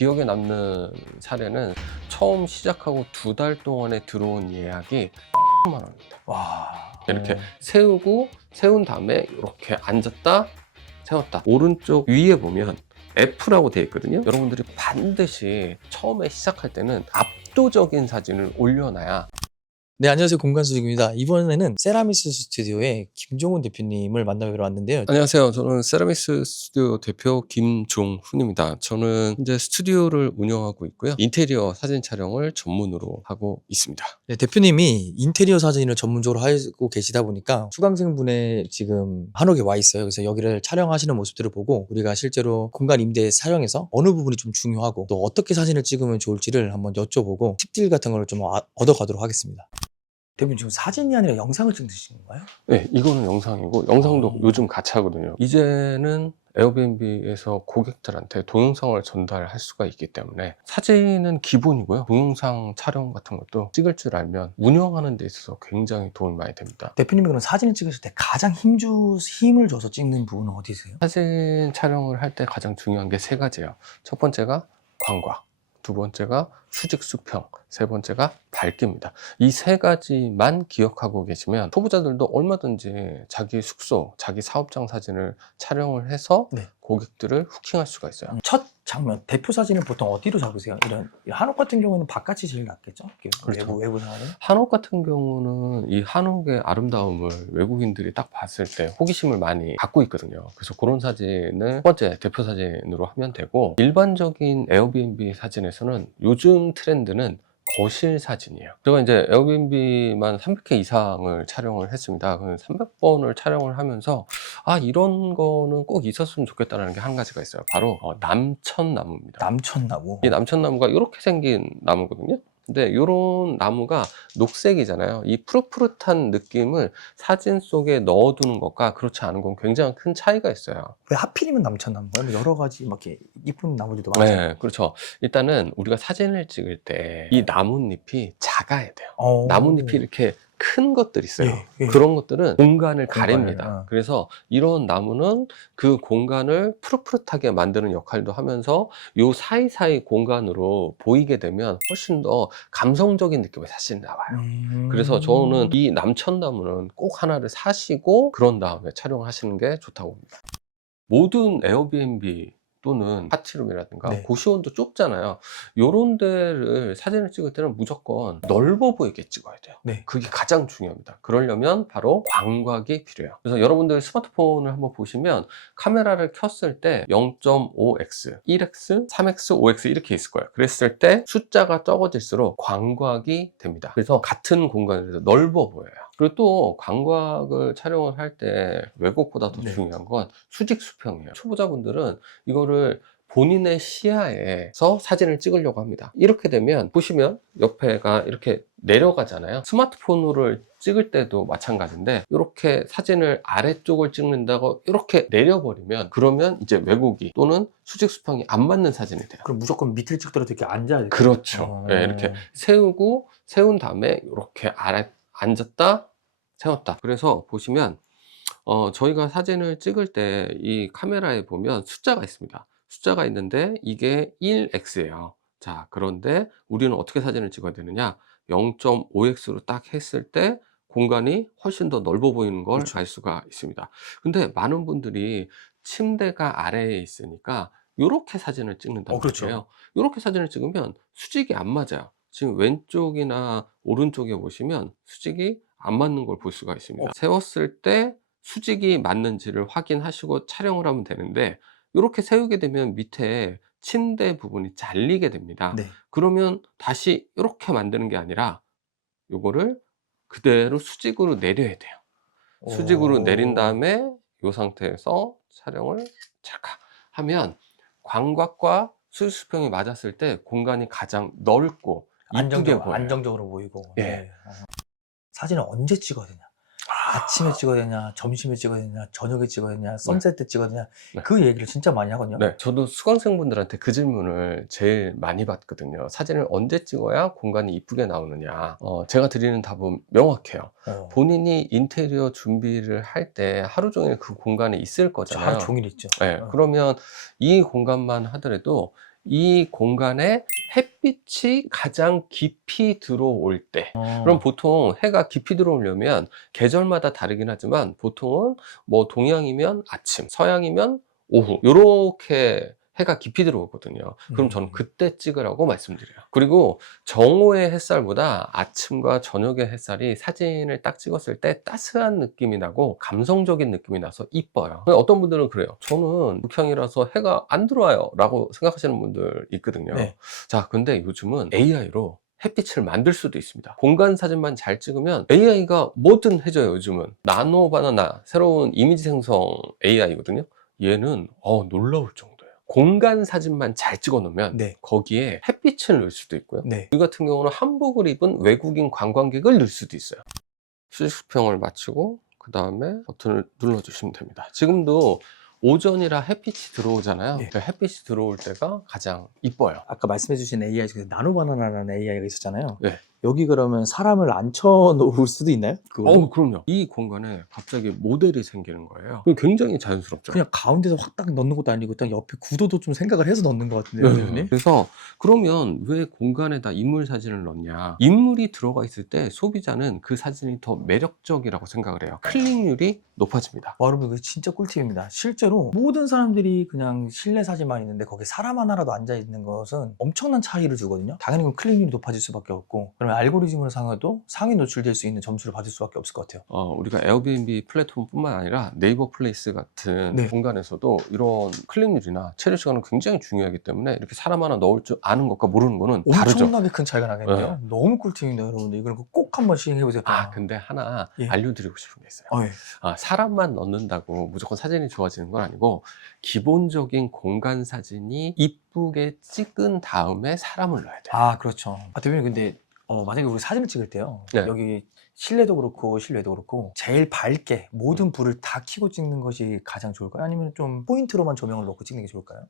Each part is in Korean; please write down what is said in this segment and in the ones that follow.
기억에 남는 사례는 처음 시작하고 2달 동안에 들어온 예약이 10만 원입니다. 와. 이렇게 세운 다음에 이렇게 앉았다 세웠다. 오른쪽 위에 보면 F라고 되어 있거든요. 여러분들이 반드시 처음에 시작할 때는 압도적인 사진을 올려놔야. 네, 안녕하세요. 공간수직입니다. 이번에는 세라미스 스튜디오의 김종훈 대표님을 만나뵈러 왔는데요. 안녕하세요. 저는 세라미스 스튜디오 대표 김종훈입니다. 저는 현재 스튜디오를 운영하고 있고요. 인테리어 사진 촬영을 전문으로 하고 있습니다. 네, 대표님이 인테리어 사진을 전문적으로 하고 계시다 보니까 수강생분의 지금 한옥에 와 있어요. 그래서 여기를 촬영하시는 모습들을 보고 우리가 실제로 공간 임대 촬영에서 어느 부분이 좀 중요하고 또 어떻게 사진을 찍으면 좋을지를 한번 여쭤보고 팁들 같은 걸 좀 얻어가도록 하겠습니다. 대표님 지금 사진이 아니라 영상을 찍으시는 건가요? 네, 이거는 영상이고 영상도 요즘 같이 하거든요. 이제는 에어비앤비에서 고객들한테 동영상을 전달할 수가 있기 때문에 사진은 기본이고요. 동영상 촬영 같은 것도 찍을 줄 알면 운영하는 데 있어서 굉장히 도움이 많이 됩니다. 대표님이 그럼 사진을 찍으실 때 가장 힘을 줘서 찍는 부분은 어디세요? 사진 촬영을 할 때 가장 중요한 게 3가지예요. 첫 번째가 광각, 두 번째가 수직 수평, 세 번째가 밝기입니다. 이 3가지만 기억하고 계시면 초보자들도 얼마든지 자기 숙소, 자기 사업장 사진을 촬영을 해서 네. 고객들을 후킹할 수가 있어요. 첫 장면, 대표 사진을 보통 어디로 잡으세요? 이런 한옥 같은 경우에는 바깥이 제일 낫겠죠? 그렇죠. 외부 생활은? 한옥 같은 경우는 이 한옥의 아름다움을 외국인들이 딱 봤을 때 호기심을 많이 갖고 있거든요. 그래서 그런 사진을 첫 번째 대표 사진으로 하면 되고, 일반적인 에어비앤비 사진에서는 요즘 트렌드는 거실 사진이에요. 제가 이제 에어비앤비만 300회 이상을 촬영을 했습니다. 300번을 촬영을 하면서 이런 거는 꼭 있었으면 좋겠다는 게 한 가지가 있어요. 바로 남천나무입니다. 남천나무. 이 남천나무가 이렇게 생긴 나무거든요. 근데 이런 나무가 녹색이잖아요. 이 푸릇푸릇한 느낌을 사진 속에 넣어두는 것과 그렇지 않은 건 굉장히 큰 차이가 있어요. 왜 하필이면 남천나무예요? 여러 가지 막 이렇게 이쁜 나무들도 많잖아요. 네, 그렇죠. 일단은 우리가 사진을 찍을 때 이 나뭇잎이 작아야 돼요. 오. 나뭇잎이 이렇게 큰 것들이 있어요. 예. 그런 것들은 공간을 가립니다. 어. 그래서 이런 나무는 그 공간을 푸릇푸릇하게 만드는 역할도 하면서 요 사이사이 공간으로 보이게 되면 훨씬 더 감성적인 느낌의 사진이 나와요. 그래서 저는 이 남천나무는 꼭 하나를 사시고 그런 다음에 촬영하시는 게 좋다고 봅니다. 모든 에어비앤비 또는 파티룸이라든가 네. 고시원도 좁잖아요. 요런 데를 사진을 찍을 때는 무조건 넓어 보이게 찍어야 돼요. 네. 그게 가장 중요합니다. 그러려면 바로 광각이 필요해요. 그래서 여러분들 스마트폰을 한번 보시면 카메라를 켰을 때 0.5x, 1x, 3x, 5x 이렇게 있을 거예요. 그랬을 때 숫자가 적어질수록 광각이 됩니다. 그래서 같은 공간에서 넓어 보여요. 그리고 또 광각을 촬영을 할 때 왜곡보다 더 네. 중요한 건 수직 수평이에요. 초보자분들은 이거를 본인의 시야에서 사진을 찍으려고 합니다. 이렇게 되면 보시면 옆에가 이렇게 내려가잖아요. 스마트폰으로 찍을 때도 마찬가지인데 이렇게 사진을 아래쪽을 찍는다고 이렇게 내려버리면 그러면 이제 왜곡이 또는 수직 수평이 안 맞는 사진이 돼요. 그럼 무조건 밑을 찍더라도 이렇게 앉아야 돼요? 그렇죠. 네, 이렇게 세운 다음에 이렇게 앉았다 세웠다. 그래서 보시면 저희가 사진을 찍을 때 이 카메라에 보면 숫자가 있습니다. 숫자가 있는데 이게 1x예요. 자, 그런데 우리는 어떻게 사진을 찍어야 되느냐? 0.5x로 딱 했을 때 공간이 훨씬 더 넓어 보이는 걸 알 수가 있습니다. 근데 많은 분들이 침대가 아래에 있으니까 이렇게 사진을 찍는단 그렇죠. 말이에요. 이렇게 사진을 찍으면 수직이 안 맞아요. 지금 왼쪽이나 오른쪽에 보시면 수직이 안 맞는 걸 볼 수가 있습니다. 세웠을 때 수직이 맞는지를 확인하시고 촬영을 하면 되는데 이렇게 세우게 되면 밑에 침대 부분이 잘리게 됩니다. 네. 그러면 다시 이렇게 만드는 게 아니라 요거를 그대로 수직으로 내려야 돼요. 수직으로 내린 다음에 이 상태에서 촬영을 찰칵 하면 광각과 수직수평이 맞았을 때 공간이 가장 넓고 이쁘게 보여요. 안정적으로 보이고. 예. 네. 사진을 언제 찍어야 되냐? 아침에 찍어야 되냐, 점심에 찍어야 되냐, 저녁에 찍어야 되냐, 선셋 때 찍어야 되냐, 네. 그 얘기를 진짜 많이 하거든요. 네, 저도 수강생분들한테 그 질문을 제일 많이 받거든요. 사진을 언제 찍어야 공간이 이쁘게 나오느냐. 제가 드리는 답은 명확해요. 본인이 인테리어 준비를 할 때 하루 종일 그 공간에 있을 거잖아요. 하루 종일 있죠. 네, 그러면 이 공간만 하더라도 이 공간에 햇빛이 가장 깊이 들어올 때, 그럼 보통 해가 깊이 들어오려면 계절마다 다르긴 하지만 보통은 뭐 동양이면 아침, 서양이면 오후, 요렇게 해가 깊이 들어오거든요. 그럼 저는 그때 찍으라고 말씀드려요. 그리고 정오의 햇살보다 아침과 저녁의 햇살이 사진을 딱 찍었을 때 따스한 느낌이 나고 감성적인 느낌이 나서 이뻐요. 어떤 분들은 그래요. 저는 북향이라서 해가 안 들어와요 라고 생각하시는 분들 있거든요. 네. 자, 근데 요즘은 AI로 햇빛을 만들 수도 있습니다. 공간 사진만 잘 찍으면 AI가 뭐든 해줘요. 요즘은 나노 바나나, 새로운 이미지 생성 AI거든요. 얘는 놀라울 정도예요. 공간 사진만 잘 찍어 놓으면 네. 거기에 햇빛을 넣을 수도 있고요. 네. 우리 같은 경우는 한복을 입은 외국인 관광객을 넣을 수도 있어요. 수직수평을 맞추고 그 다음에 버튼을 눌러주시면 됩니다. 지금도 오전이라 햇빛이 들어오잖아요. 네. 그 햇빛이 들어올 때가 가장 이뻐요. 아까 말씀해주신 AI 중에 나노바나나라는 AI가 있었잖아요. 네. 여기 그러면 사람을 앉혀놓을 수도 있나요? 그걸로? 그럼요. 이 공간에 갑자기 모델이 생기는 거예요. 그럼 굉장히 자연스럽죠. 그냥 가운데서 확 딱 넣는 것도 아니고 딱 옆에 구도도 좀 생각을 해서 넣는 것 같은데요, 대표님? 그래서 그러면 왜 공간에다 인물 사진을 넣냐? 인물이 들어가 있을 때 소비자는 그 사진이 더 매력적이라고 생각을 해요. 클릭률이 높아집니다. 와, 여러분, 이거 진짜 꿀팁입니다. 실제로 모든 사람들이 그냥 실내 사진만 있는데 거기에 사람 하나라도 앉아있는 것은 엄청난 차이를 주거든요. 당연히 그럼 클릭률이 높아질 수밖에 없고, 그러면 알고리즘으로 상해도 상위 노출될 수 있는 점수를 받을 수밖에 없을 것 같아요. 우리가 에어비앤비 플랫폼뿐만 아니라 네이버 플레이스 같은 네. 공간에서도 이런 클릭률이나 체류 시간은 굉장히 중요하기 때문에 이렇게 사람 하나 넣을 줄 아는 것과 모르는 거는 다르죠. 엄청나게 큰 차이가 나겠네요. 너무 꿀팁입니다, 여러분들. 이걸 꼭 한번 시행해보세요. 근데 하나 예. 알려드리고 싶은 게 있어요. 예. 사람만 넣는다고 무조건 사진이 좋아지는 건 아니고 기본적인 공간 사진이 이쁘게 찍은 다음에 사람을 넣어야 돼요. 그렇죠. 대표님, 근데 만약에 우리 사진을 찍을 때요. 네. 여기 실내도 그렇고 실외도 그렇고 제일 밝게 모든 불을 다 켜고 찍는 것이 가장 좋을까요? 아니면 좀 포인트로만 조명을 넣고 찍는 게 좋을까요?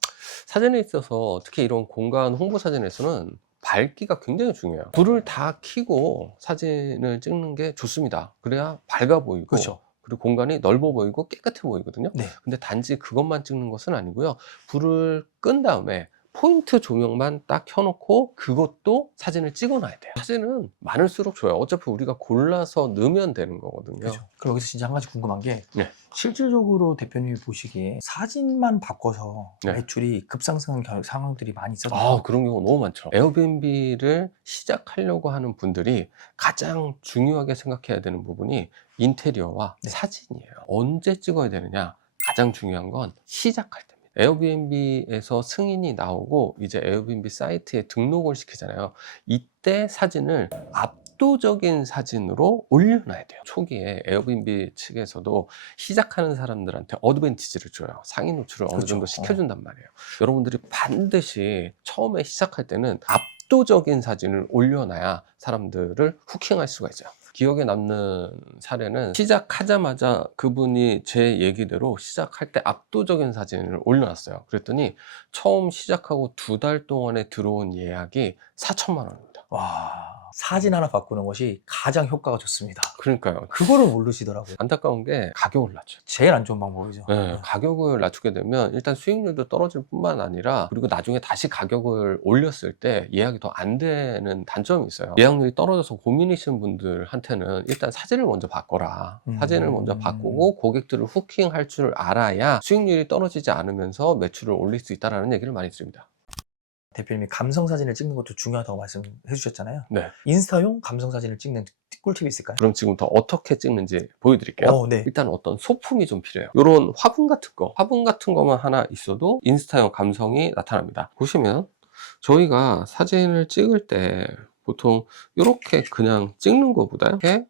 사진에 있어서 특히 이런 공간 홍보 사진에서는 밝기가 굉장히 중요해요. 불을 다 켜고 사진을 찍는 게 좋습니다. 그래야 밝아 보이고 그렇죠. 그리고 공간이 넓어 보이고 깨끗해 보이거든요. 네. 근데 단지 그것만 찍는 것은 아니고요. 불을 끈 다음에 포인트 조명만 딱 켜놓고 그것도 사진을 찍어놔야 돼요. 사진은 많을수록 좋아요. 어차피 우리가 골라서 넣으면 되는 거거든요. 그렇죠. 그럼 여기서 진짜 한 가지 궁금한 게 네. 실질적으로 대표님이 보시기에 사진만 바꿔서 네. 매출이 급상승한 상황들이 많이 있었나요? 그런 경우 너무 많죠. 에어비앤비를 시작하려고 하는 분들이 가장 중요하게 생각해야 되는 부분이 인테리어와 네. 사진이에요. 언제 찍어야 되느냐? 가장 중요한 건 시작할 때입니다. 에어비앤비에서 승인이 나오고 이제 에어비앤비 사이트에 등록을 시키잖아요. 이때 사진을 압도적인 사진으로 올려놔야 돼요. 초기에 에어비앤비 측에서도 시작하는 사람들한테 어드밴티지를 줘요. 상위 노출을 어느 그렇죠. 정도 시켜준단 말이에요. 여러분들이 반드시 처음에 시작할 때는 압도적인 사진을 올려놔야 사람들을 후킹할 수가 있어요. 기억에 남는 사례는 시작하자마자 그분이 제 얘기대로 시작할 때 압도적인 사진을 올려놨어요. 그랬더니 처음 시작하고 2달 동안에 들어온 예약이 4천만 원입니다. 와, 사진 하나 바꾸는 것이 가장 효과가 좋습니다. 그러니까요. 그거를 모르시더라고요. 안타까운 게 가격을 낮춰요. 제일 안 좋은 방법이죠. 네, 가격을 낮추게 되면 일단 수익률도 떨어질 뿐만 아니라 그리고 나중에 다시 가격을 올렸을 때 예약이 더 안 되는 단점이 있어요. 예약률이 떨어져서 고민이신 분들한테는 일단 사진을 먼저 바꿔라. 사진을 먼저 바꾸고 고객들을 후킹할 줄 알아야 수익률이 떨어지지 않으면서 매출을 올릴 수 있다는 얘기를 많이 드립니다. 대표님이 감성 사진을 찍는 것도 중요하다고 말씀해 주셨잖아요. 네. 인스타용 감성 사진을 찍는 꿀팁이 있을까요? 그럼 지금부터 어떻게 찍는지 보여드릴게요. 네. 일단 어떤 소품이 좀 필요해요. 이런 화분 같은 거만 하나 있어도 인스타용 감성이 나타납니다. 보시면 저희가 사진을 찍을 때 보통 이렇게 그냥 찍는 것보다 네.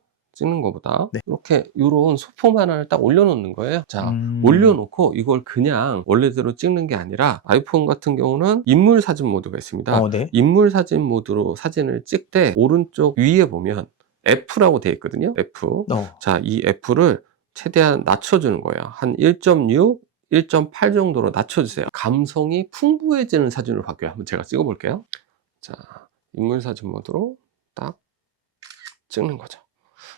이렇게 이런 소품 하나를 딱 올려놓는 거예요. 자, 올려놓고 이걸 그냥 원래대로 찍는 게 아니라 아이폰 같은 경우는 인물 사진 모드가 있습니다. 네. 인물 사진 모드로 사진을 찍 때 오른쪽 위에 보면 F라고 되어 있거든요. F. 자, 이 F를 최대한 낮춰주는 거예요. 한 1.6, 1.8 정도로 낮춰주세요. 감성이 풍부해지는 사진으로 바뀌어요. 한번 제가 찍어볼게요. 자, 인물 사진 모드로 딱 찍는 거죠.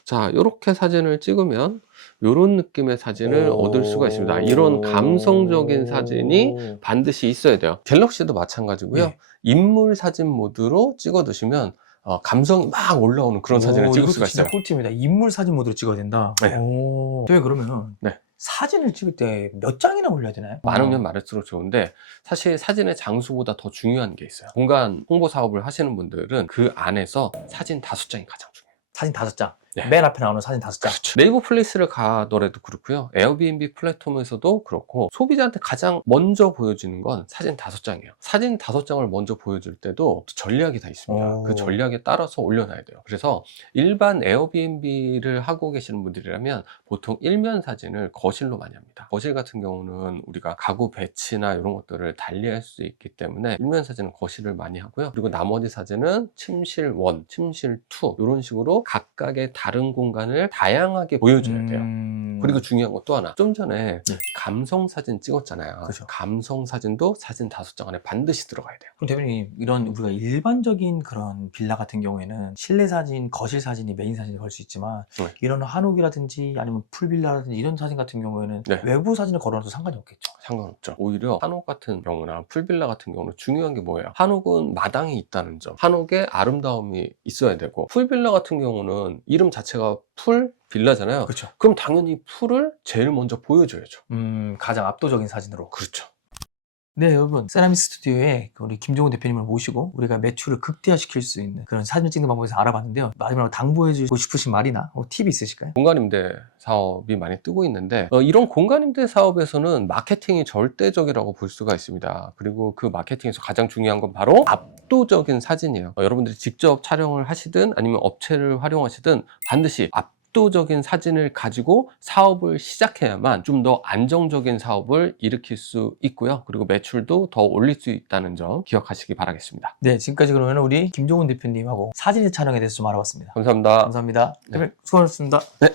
자, 이렇게 사진을 찍으면 이런 느낌의 사진을 얻을 수가 있습니다. 이런 감성적인 사진이 반드시 있어야 돼요. 갤럭시도 마찬가지고요. 예. 인물 사진 모드로 찍어 두시면 감성이 막 올라오는 그런 사진을 찍을 수가 있어요. 진짜 꿀팁입니다. 인물 사진 모드로 찍어야 된다. 네. 저희 그러면 네. 사진을 찍을 때 몇 장이나 올려야 되나요? 많으면 많을수록 좋은데 사실 사진의 장수보다 더 중요한 게 있어요. 공간 홍보 사업을 하시는 분들은 그 안에서 사진 5장이 가장 중요해요. 사진 5장. 네. 맨 앞에 나오는 사진 5장. 그렇죠. 네이버 플레이스를 가더라도 그렇고요. 에어비앤비 플랫폼에서도 그렇고 소비자한테 가장 먼저 보여지는 건 사진 5장이에요. 사진 5장을 먼저 보여줄 때도 전략이 다 있습니다. 그 전략에 따라서 올려놔야 돼요. 그래서 일반 에어비앤비를 하고 계시는 분들이라면 보통 일면 사진을 거실로 많이 합니다. 거실 같은 경우는 우리가 가구 배치나 이런 것들을 달리할 수 있기 때문에 일면 사진은 거실을 많이 하고요. 그리고 나머지 사진은 침실 1, 침실 2 이런 식으로 각각의 다른 공간을 다양하게 보여줘야 돼요. 그리고 중요한 것 또 하나, 좀 전에 감성 사진 찍었잖아요. 그렇죠. 감성 사진도 사진 5장 안에 반드시 들어가야 돼요. 그럼 대표님, 이런 우리가 일반적인 그런 빌라 같은 경우에는 실내 사진, 거실 사진이 메인 사진이 걸 수 있지만 네. 이런 한옥이라든지 아니면 풀빌라라든지 이런 사진 같은 경우에는 네. 외부 사진을 걸어놔도 상관이 없겠죠. 상관없죠. 오히려 한옥 같은 경우나 풀빌라 같은 경우는 중요한 게 뭐예요? 한옥은 마당이 있다는 점, 한옥에 아름다움이 있어야 되고, 풀빌라 같은 경우는 이름 자체가 풀 빌라잖아요. 그렇죠. 그럼 당연히 풀을 제일 먼저 보여줘야죠. 가장 압도적인 사진으로. 그렇죠. 네, 여러분, 세라믹 스튜디오에 우리 김종훈 대표님을 모시고 우리가 매출을 극대화시킬 수 있는 그런 사진 찍는 방법에 대해서 알아봤는데요. 마지막으로 당부해주고 싶으신 말이나 팁이 있으실까요? 공간임대 사업이 많이 뜨고 있는데 이런 공간임대 사업에서는 마케팅이 절대적이라고 볼 수가 있습니다. 그리고 그 마케팅에서 가장 중요한 건 바로 압도적인 사진이에요. 여러분들이 직접 촬영을 하시든 아니면 업체를 활용하시든 반드시 압도적인 사진을 가지고 사업을 시작해야만 좀 더 안정적인 사업을 일으킬 수 있고요. 그리고 매출도 더 올릴 수 있다는 점 기억하시기 바라겠습니다. 네, 지금까지 그러면 우리 김종훈 대표님하고 사진 촬영에 대해서 좀 알아봤습니다. 감사합니다. 감사합니다. 네. 대표님, 수고하셨습니다. 네.